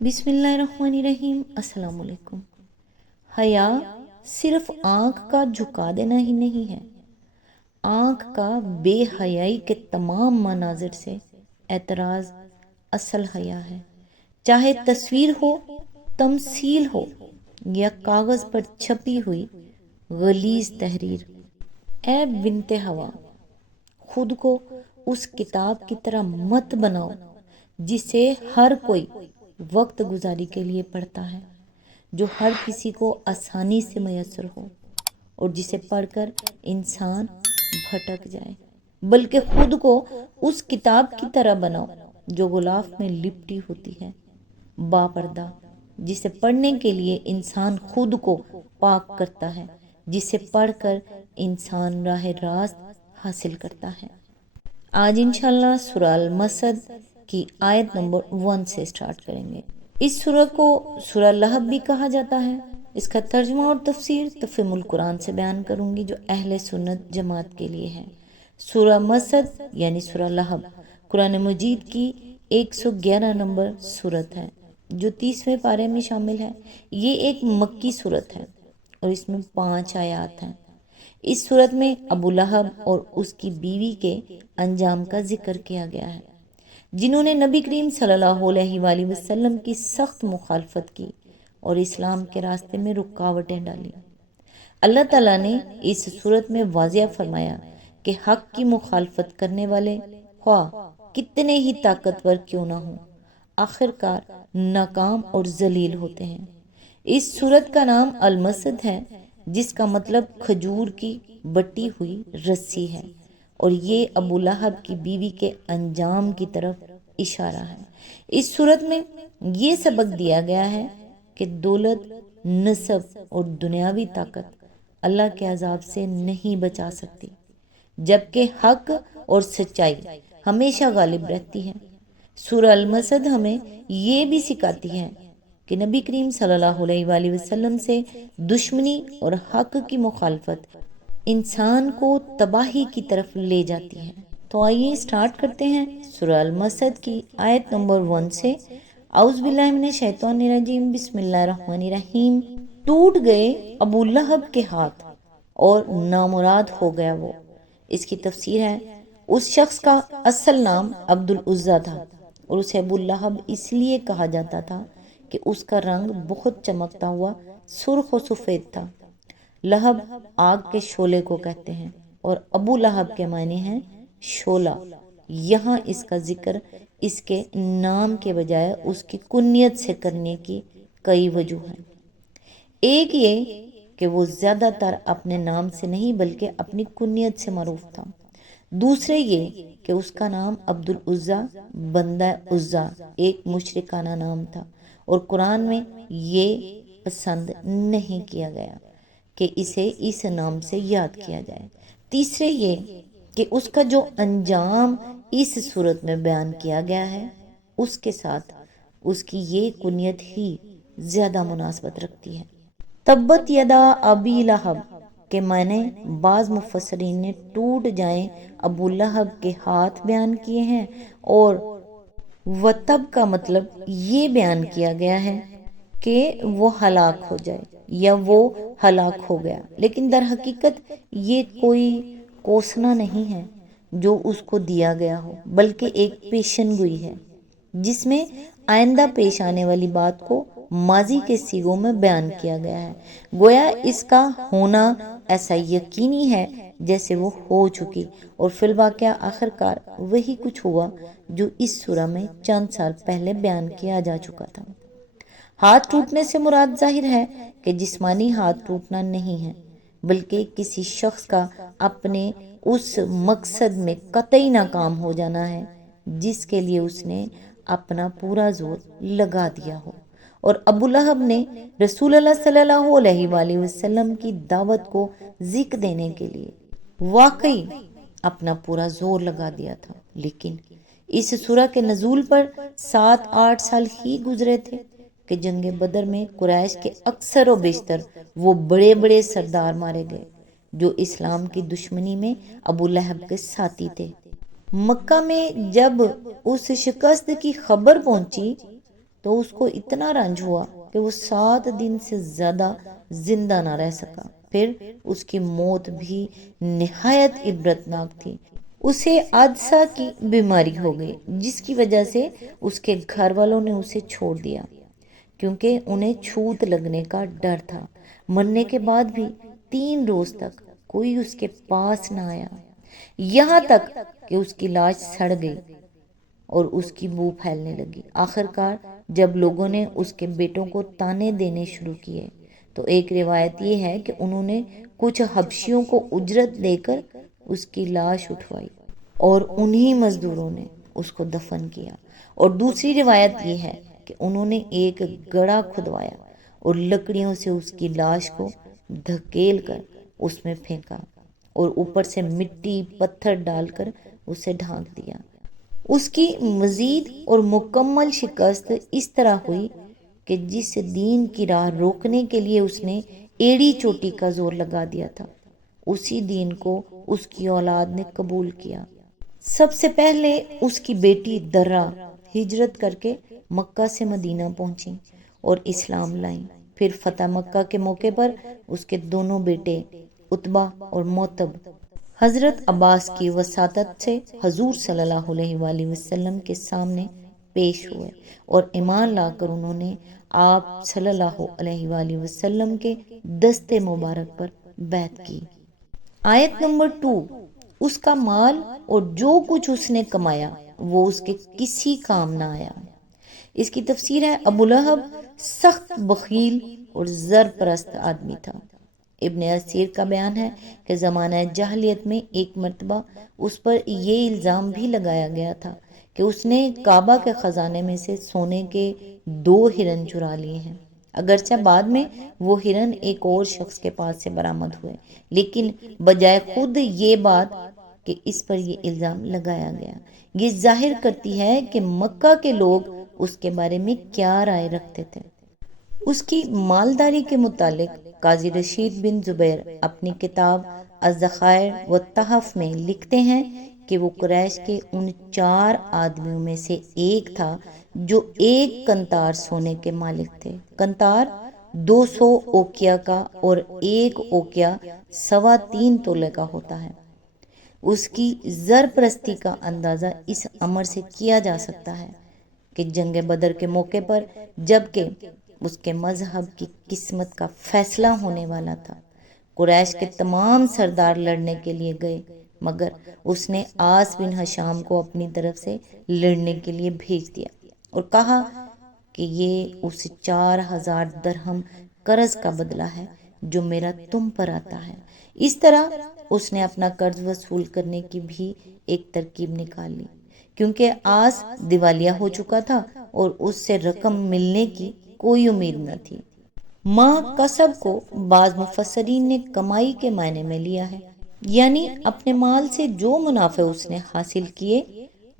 بسم اللہ الرحمن الرحیم۔ السلام علیکم۔ حیا صرف آنکھ کا جھکا دینا ہی نہیں ہے، آنکھ کا بے حیائی کے تمام مناظر سے اعتراض اصل حیا ہے، چاہے تصویر ہو، تمثیل ہو یا کاغذ پر چھپی ہوئی غلیظ تحریر۔ اے بنت ہوا، خود کو اس کتاب کی طرح مت بناؤ جسے ہر کوئی وقت گزاری کے لیے پڑھتا ہے، جو ہر کسی کو آسانی سے میسر ہو اور جسے پڑھ کر انسان بھٹک جائے، بلکہ خود کو اس کتاب کی طرح بناؤ جو غلاف میں لپٹی ہوتی ہے، باپردہ، جسے پڑھنے کے لیے انسان خود کو پاک کرتا ہے، جسے پڑھ کر انسان راہ راست حاصل کرتا ہے۔ آج انشاءاللہ سورہ المسد کی آیت نمبر 1 سے سٹارٹ کریں گے۔ اس سورہ کو سورہ لہب بھی کہا جاتا ہے۔ اس کا ترجمہ اور تفسیر تفہیم القرآن سے بیان کروں گی جو اہل سنت جماعت کے لیے ہے۔ سورہ مسد یعنی سورہ لہب قرآن مجید کی 111 نمبر سورت ہے جو 30ویں پارے میں شامل ہے۔ یہ ایک مکی سورت ہے اور اس میں 5 آیات ہیں۔ اس صورت میں ابو لہب اور اس کی بیوی کے انجام کا ذکر کیا گیا ہے، جنہوں نے نبی کریم صلی اللہ علیہ وآلہ وسلم کی سخت مخالفت کی اور اسلام کے راستے میں رکاوٹیں ڈالیں۔ اللہ تعالیٰ نے اس صورت میں واضح فرمایا کہ حق کی مخالفت کرنے والے خواہ کتنے ہی طاقتور کیوں نہ ہوں، آخرکار ناکام اور ذلیل ہوتے ہیں۔ اس صورت کا نام المسد ہے، جس کا مطلب کھجور کی بٹی ہوئی رسی ہے، اور یہ ابو لہب کی بیوی کے انجام کی طرف اشارہ ہے۔ اس صورت میں یہ سبق دیا گیا ہے کہ دولت، نسب اور دنیاوی طاقت اللہ کے عذاب سے نہیں بچا سکتی، جبکہ حق اور سچائی ہمیشہ غالب رہتی ہے۔ سورہ المسد ہمیں یہ بھی سکھاتی ہے کہ نبی کریم صلی اللہ علیہ وآلہ وسلم سے دشمنی اور حق کی مخالفت انسان کو تباہی کی طرف لے جاتی ہے۔ تو آئیے سٹارٹ کرتے ہیں سورہ المسد کی آیت نمبر 1 سے۔ اعوذ باللہ من الشیطان الرجیم، بسم اللہ الرحمن الرحیم۔ ٹوٹ گئے ابو لہب کے ہاتھ اور نامراد ہو گیا وہ۔ اس کی تفسیر ہے، اس شخص کا اصل نام عبد العزیٰ تھا اور اسے ابو لہب اس لیے کہا جاتا تھا کہ اس کا رنگ بہت چمکتا ہوا سرخ و سفید تھا۔ لہب آگ کے شعلے کو کہتے ہیں اور ابو لہب کے معنی ہیں شعلہ۔ یہاں اس کا ذکر اس کے نام کے بجائے اس کی کنیت سے کرنے کی کئی وجہ ہیں۔ ایک یہ کہ وہ زیادہ تر اپنے نام سے نہیں بلکہ اپنی کنیت سے معروف تھا۔ دوسرے یہ کہ اس کا نام عبد العزیٰ بندہ عزیٰ ایک مشرکانہ نام تھا اور قرآن میں یہ پسند نہیں کیا گیا کہ اسے اس نام سے یاد کیا جائے۔ تیسرے یہ کہ اس کا جو انجام اس صورت میں بیان کیا گیا ہے اس کے ساتھ اس کی یہ کنیت ہی زیادہ مناسبت رکھتی ہے۔ تبت یدا ابی لہب کے معنی بعض مفسرین نے ٹوٹ جائیں ابو لہب کے ہاتھ بیان کیے ہیں، اور وتب کا مطلب یہ بیان کیا گیا ہے کہ وہ ہلاک ہو جائے یا وہ ہلاک ہو گیا، لیکن در حقیقت یہ کوئی کوسنا نہیں ہے جو اس کو دیا گیا ہو، بلکہ ایک پیشن گوئی ہے جس میں آئندہ پیش آنے والی بات کو ماضی کے صیغوں میں بیان کیا گیا ہے، گویا اس کا ہونا ایسا یقینی ہے جیسے وہ ہو چکی، اور فی الواقع آخرکار وہی کچھ ہوا جو اس سورہ میں چند سال پہلے بیان کیا جا چکا تھا۔ ہاتھ ٹوٹنے سے مراد ظاہر ہے کہ جسمانی ہاتھ ٹوٹنا نہیں ہے، بلکہ کسی شخص کا اپنے اس مقصد میں قطعی ناکام ہو جانا ہے جس کے لیے اس نے اپنا پورا زور لگا دیا ہو۔ اور ابو لہب نے رسول اللہ صلی اللہ علیہ وآلہ وسلم کی دعوت کو ذک دینے کے لیے واقعی اپنا پورا زور لگا دیا تھا، لیکن اس سورہ کے نزول پر 7-8 سال ہی گزرے تھے کہ جنگ بدر میں قریش کے اکثر و بیشتر وہ بڑے بڑے سردار مارے گئے جو اسلام کی دشمنی میں ابو لہب کے ساتھی تھے۔ مکہ میں جب اس شکست کی خبر پہنچی تو اس کو اتنا رنج ہوا کہ وہ 7 دن سے زیادہ زندہ نہ رہ سکا۔ پھر اس کی موت بھی نہایت عبرتناک تھی۔ اسے عدسہ کی بیماری ہو گئی، جس کی وجہ سے اس کے گھر والوں نے اسے چھوڑ دیا، کیونکہ انہیں چھوت لگنے کا ڈر تھا۔ مرنے کے بعد بھی 3 روز تک کوئی اس کے پاس نہ آیا، یہاں تک کہ اس کی لاش سڑ گئی اور اس کی بو پھیلنے لگی۔ آخر کار جب لوگوں نے اس کے بیٹوں کو تانے دینے شروع کیے تو ایک روایت یہ ہے کہ انہوں نے کچھ حبشیوں کو اجرت دے کر اس کی لاش اٹھوائی اور انہی مزدوروں نے اس کو دفن کیا، اور دوسری روایت یہ ہے کہ انہوں نے ایک گڑھا کھدوایا اور لکڑیوں سے اس کی لاش کو دھکیل کر اس میں پھینکا اور اوپر سے مٹی پتھر ڈال کر اسے ڈھانک دیا۔ اس کی مزید اور مکمل شکست اس طرح ہوئی کہ جس دین کی راہ روکنے کے لیے اس نے ایڑی چوٹی کا زور لگا دیا تھا، اسی دین کو اس کی اولاد نے قبول کیا۔ سب سے پہلے اس کی بیٹی درہ ہجرت کر کے مکہ سے مدینہ پہنچی اور اسلام لائیں۔ پھر فتح مکہ کے موقع پر اس کے دونوں بیٹے عتبہ اور موتب حضرت عباس کی وساطت سے حضور صلی اللہ علیہ وآلہ وسلم کے سامنے پیش ہوئے اور ایمان لا کر انہوں نے آپ صلی اللہ علیہ وآلہ وسلم کے دست مبارک پر بیعت کی۔ آیت نمبر 2، اس کا مال اور جو کچھ اس نے کمایا وہ اس کے کسی کام نہ آیا۔ اس کی تفسیر ہے، ابو لہب سخت بخیل اور زر پرست آدمی تھا۔ ابن اسیر کا بیان ہے کہ زمانہ جاہلیت میں ایک مرتبہ اس پر یہ الزام بھی لگایا گیا تھا کہ اس نے کعبہ کے خزانے میں سے سونے کے 2 ہرن چرا لیے ہیں، اگرچہ بعد میں وہ ہرن ایک اور شخص کے پاس سے برآمد ہوئے، لیکن بجائے خود یہ بات کہ اس پر یہ الزام لگایا گیا، یہ ظاہر کرتی ہے کہ مکہ کے لوگ اس کے بارے میں کیا رائے رکھتے تھے۔ اس کی مالداری کے متعلق قاضی رشید بن زبیر اپنی کتاب الذخائر والتحف میں لکھتے ہیں کہ وہ قریش کے ان 4 آدمیوں میں سے ایک تھا جو 1 کنتار سونے کے مالک تھے۔ کنتار 200 اوقیہ کا اور 1 اوقیہ 3.25 تولے کا ہوتا ہے۔ اس کی زر پرستی کا اندازہ اس امر سے کیا جا سکتا ہے کہ جنگ بدر کے موقع پر جبکہ اس کے مذہب کی قسمت کا فیصلہ ہونے والا تھا، قریش کے تمام سردار لڑنے کے لیے گئے، مگر اس نے عاص بن ہشام کو اپنی طرف سے لڑنے کے لیے بھیج دیا اور کہا کہ یہ اس 4000 درہم قرض کا بدلہ ہے جو میرا تم پر آتا ہے۔ اس طرح اس نے اپنا قرض وصول کرنے کی بھی ایک ترکیب نکال لی، کیونکہ عاص دیوالیہ ہو چکا تھا اور اس سے رقم ملنے کی کوئی امید نہ تھی۔ ما کسب کو بعض مفسرین نے کمائی کے معنی میں لیا ہے، یعنی اپنے مال سے جو منافع اس نے حاصل کیے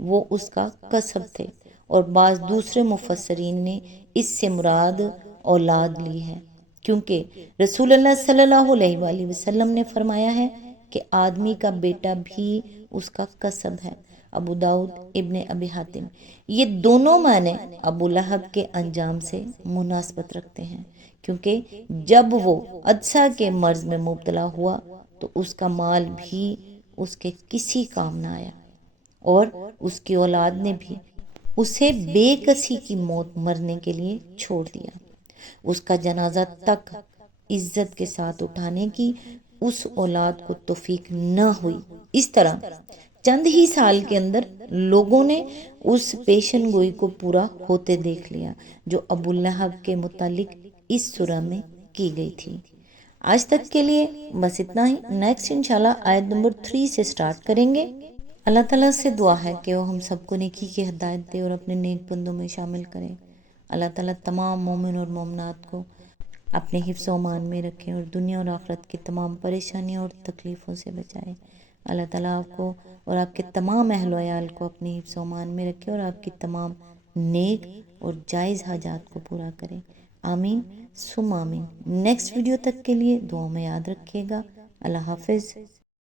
وہ اس کا کسب تھے، اور بعض دوسرے مفسرین نے اس سے مراد اولاد لی ہے، کیونکہ رسول اللہ صلی اللہ علیہ وآلہ وسلم نے فرمایا ہے کہ آدمی کا بیٹا بھی اس کا کسب ہے۔ ابو داؤد، ابن ابی حاتم۔ یہ دونوں معنی ابو لہب کے انجام سے مناسبت رکھتے ہیں، کیونکہ جب وہ عدسہ کے مرض میں مبتلا ہوا تو اس کا مال بھی اس کے کسی کام نہ آیا، اور اس کی اولاد نے بھی اسے بے کسی کی موت مرنے کے لیے چھوڑ دیا۔ اس کا جنازہ تک عزت کے ساتھ اٹھانے کی اس اولاد کو توفیق نہ ہوئی۔ اس طرح چند ہی سال کے اندر لوگوں نے اس پیشن گوئی کو پورا ہوتے دیکھ لیا جو ابو لہب کے متعلق اس سورہ میں کی گئی تھی۔ آج تک کے لیے بس اتنا ہی، نیکسٹ انشاءاللہ آیت نمبر 3 سے سٹارٹ کریں گے۔ اللہ تعالیٰ سے دعا ہے کہ وہ ہم سب کو نیکی کی ہدایت دے اور اپنے نیک بندوں میں شامل کرے۔ اللہ تعالیٰ تمام مومن اور مومنات کو اپنے حفظ و امان میں رکھے اور دنیا اور آخرت کی تمام پریشانیوں اور تکلیفوں سے بچائے۔ اللہ تعالیٰ آپ کو اور آپ کے تمام اہل و عیال کو اپنے حفظ و امان میں رکھے اور آپ کی تمام نیک اور جائز حاجات کو پورا کرے۔ آمین ثم آمین۔ نیکسٹ ویڈیو تک کے لیے دعاؤں میں یاد رکھیے گا۔ اللہ حافظ۔